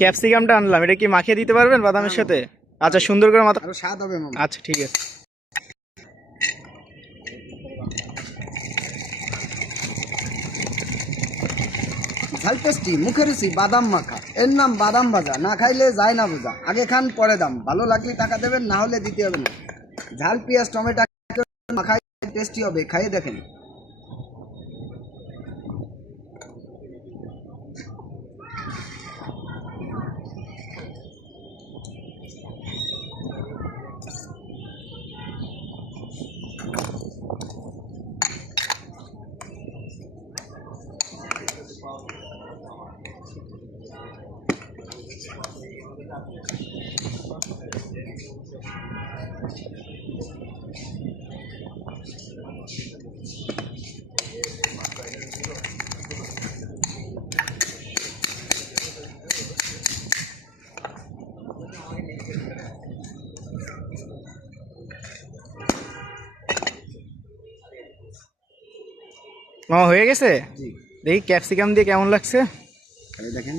ক্যাপসিকামটা আনলাম, এটা কি মাখিয়ে দিতে পারবেন বাদামের সাথে? আচ্ছা, সুন্দর করে মাথা। আরো স্বাদ হবে মামা। আচ্ছা ঠিক আছে। ঝাল টেস্টি, মুখে রুচি, বাদাম মাখা, এর নাম বাদাম ভাজা। না খাইলে যায় না বোঝা। আগে খান পরে দাম, ভালো লাগলে টাকা দেবেন, না হলে দিতে হবে না। ঝাল পেঁয়াজ টমেটো মাখাই টেস্টি হবে, খাইয়ে দেখেন। মামা হয়ে গেছে? জি, দেখি ক্যাপসিকাম দিয়ে কেমন লাগছে। খাইয়ে দেখেন।